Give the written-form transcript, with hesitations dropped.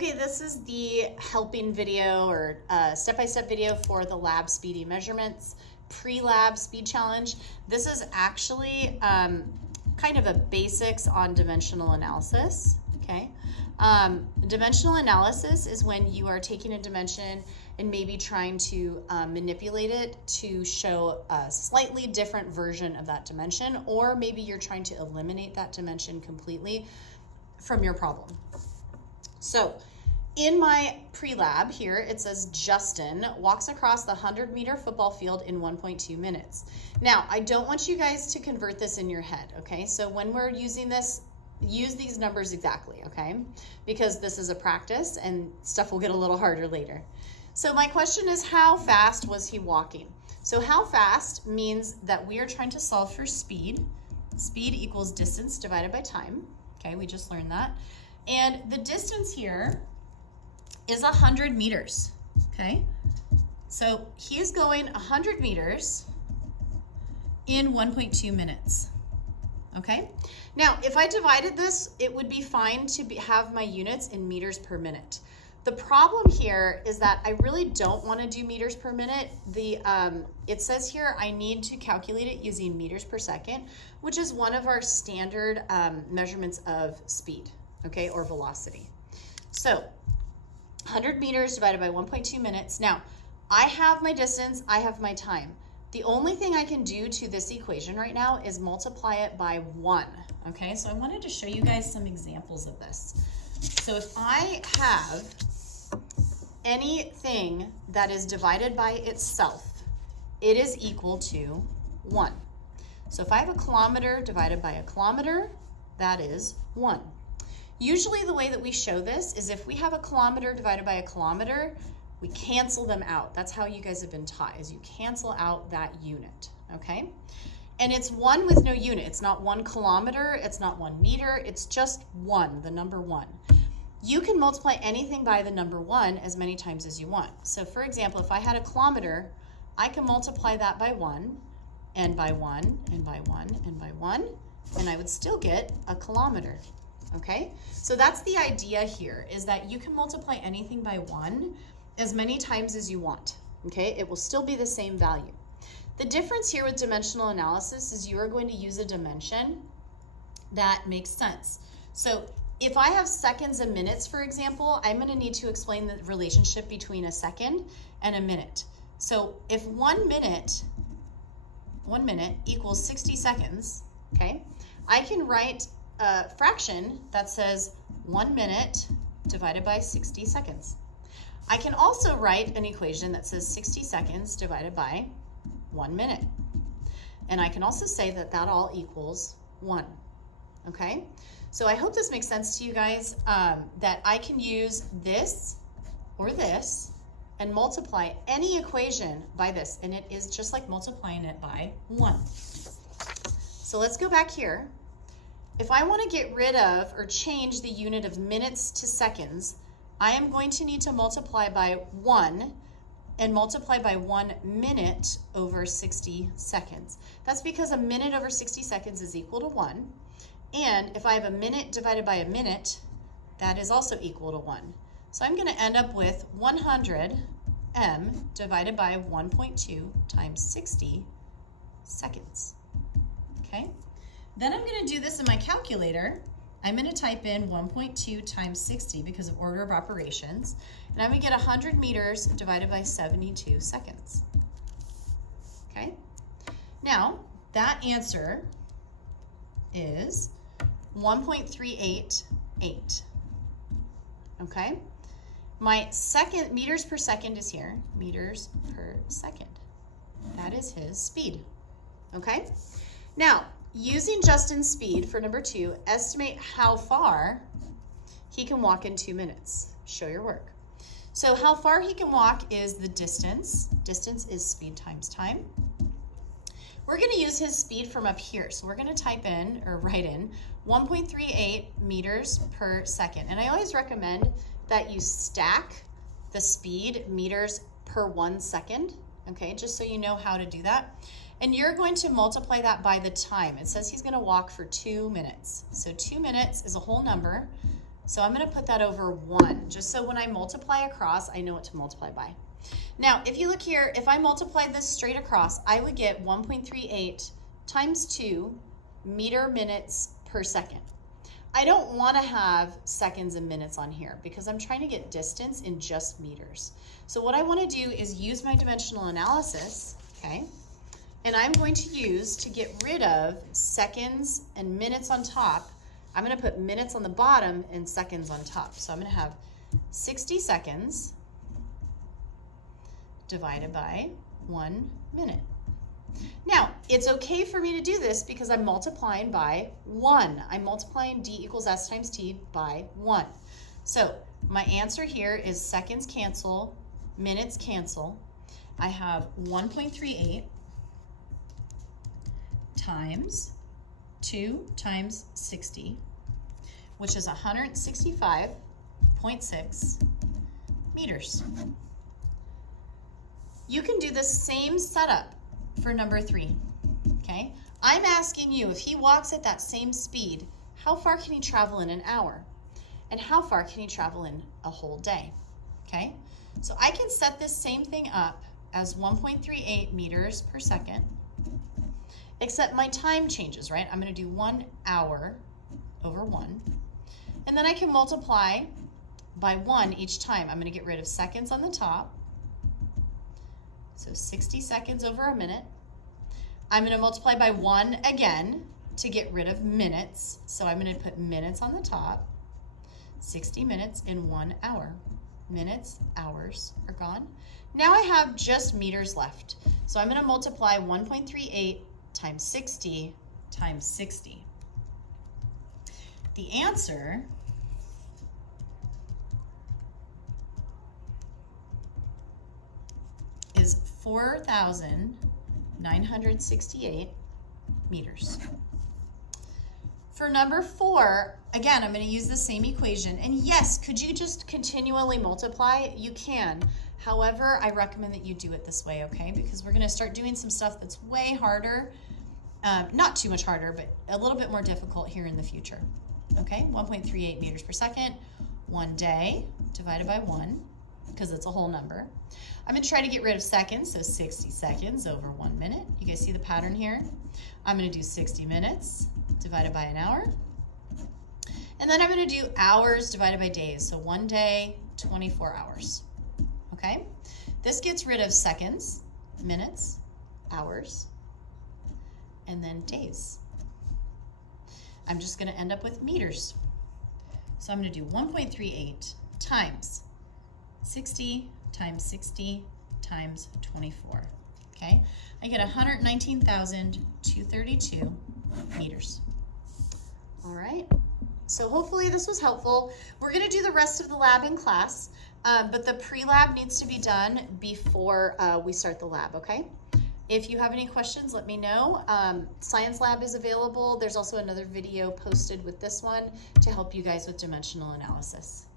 Okay, this is the helping video or step-by-step video for the lab Speedy Measurements pre-lab speed challenge. This is actually kind of a basics on dimensional analysis, okay? Dimensional analysis is when you are taking a dimension and maybe trying to manipulate it to show a slightly different version of that dimension, or maybe you're trying to eliminate that dimension completely from your problem. So in my pre-lab here, it says Justin walks across the 100-meter football field in 1.2 minutes. Now, I don't want you guys to convert this in your head, okay? So when we're using this, use these numbers exactly, okay? Because this is a practice and stuff will get a little harder later. So my question is, how fast was he walking? So how fast means that we are trying to solve for speed. Speed equals distance divided by time. Okay, we just learned that. And the distance here is 100 meters, okay? So he is going 100 meters in 1.2 minutes, okay? Now, if I divided this, it would be fine to have my units in meters per minute. The problem here is that I really don't want to do meters per minute. It says here I need to calculate it using meters per second, which is one of our standard measurements of speed, okay, or velocity. So 100 meters divided by 1.2 minutes. Now, I have my distance, I have my time. The only thing I can do to this equation right now is multiply it by 1, okay? So I wanted to show you guys some examples of this. So if I have anything that is divided by itself, it is equal to 1. So if I have a kilometer divided by a kilometer, that is 1. Usually the way that we show this is if we have a kilometer divided by a kilometer, we cancel them out. That's how you guys have been taught, is you cancel out that unit, okay? And it's 1 with no unit. It's not 1 kilometer, it's not 1 meter, it's just 1, the number 1. You can multiply anything by the number 1 as many times as you want. So for example, if I had a kilometer, I can multiply that by 1, and by 1, and by 1, and by 1, and I would still get a kilometer. Okay, so that's the idea here, is that you can multiply anything by 1 as many times as you want. Okay, it will still be the same value. The difference here with dimensional analysis is you are going to use a dimension that makes sense. So if I have seconds and minutes, for example, I'm going to need to explain the relationship between a second and a minute. So if 1 minute equals 60 seconds, okay, I can write a fraction that says 1 minute divided by 60 seconds. I can also write an equation that says 60 seconds divided by 1 minute. And I can also say that that all equals 1, okay? So I hope this makes sense to you guys, that I can use this or this and multiply any equation by this, and it is just like multiplying it by 1. So let's go back here. If I want to get rid of or change the unit of minutes to seconds, I am going to need to multiply by 1 and multiply by 1 minute over 60 seconds. That's because a minute over 60 seconds is equal to 1. And if I have a minute divided by a minute, that is also equal to 1. So I'm going to end up with 100 m divided by 1.2 times 60 seconds. Okay? Then I'm going to do this in my calculator. I'm going to type in 1.2 times 60 because of order of operations. And I'm going to get 100 meters divided by 72 seconds. Okay? Now, that answer is 1.388. Okay? My second, meters per second is here. Meters per second. That is his speed. Okay? Now, using Justin's speed for number 2, estimate how far he can walk in 2 minutes. Show your work. So how far he can walk is the distance. Distance is speed times time. We're going to use his speed from up here. So we're going to type in, or write in, 1.38 meters per second. And I always recommend that you stack the speed meters per 1 second, okay, just so you know how to do that. And you're going to multiply that by the time. It says he's going to walk for 2 minutes. So 2 minutes is a whole number. So I'm going to put that over 1, just so when I multiply across, I know what to multiply by. Now, if you look here, if I multiply this straight across, I would get 1.38 times 2 meter minutes per second. I don't want to have seconds and minutes on here because I'm trying to get distance in just meters. So what I want to do is use my dimensional analysis, okay? And I'm going to use, to get rid of seconds and minutes on top, I'm going to put minutes on the bottom and seconds on top. So I'm going to have 60 seconds divided by 1 minute. Now, it's okay for me to do this because I'm multiplying by 1. I'm multiplying d equals s times t by 1. So my answer here is seconds cancel, minutes cancel. I have 1.38 times 2 times 60, which is 165.6 meters. You can do the same setup for number 3, okay? I'm asking you, if he walks at that same speed, how far can he travel in an hour? And how far can he travel in a whole day, okay? So I can set this same thing up as 1.38 meters per second, except my time changes, right? I'm gonna do 1 hour over 1, and then I can multiply by 1 each time. I'm gonna get rid of seconds on the top, so 60 seconds over a minute. I'm gonna multiply by 1 again to get rid of minutes, so I'm gonna put minutes on the top, 60 minutes in 1 hour. Minutes, hours are gone. Now I have just meters left, so I'm gonna multiply 1.38 times 60 times 60. The answer is 4,968 meters. For number 4, again, I'm going to use the same equation. And yes, could you just continually multiply? You can. However, I recommend that you do it this way, okay? Because we're going to start doing some stuff that's way harder. Not too much harder, but a little bit more difficult here in the future. Okay, 1.38 meters per second, 1 day divided by 1, because it's a whole number. I'm going to try to get rid of seconds, so 60 seconds over 1 minute. You guys see the pattern here? I'm going to do 60 minutes divided by an hour. And then I'm going to do hours divided by days, so 1 day, 24 hours. Okay? This gets rid of seconds, minutes, hours, and then days. I'm just going to end up with meters. So I'm going to do 1.38 times 60 times 60 times 24. Okay? I get 119,232 meters. All right. So hopefully this was helpful. We're going to do the rest of the lab in class, but the pre-lab needs to be done before we start the lab, okay? If you have any questions, let me know. Science lab is available. There's also another video posted with this one to help you guys with dimensional analysis.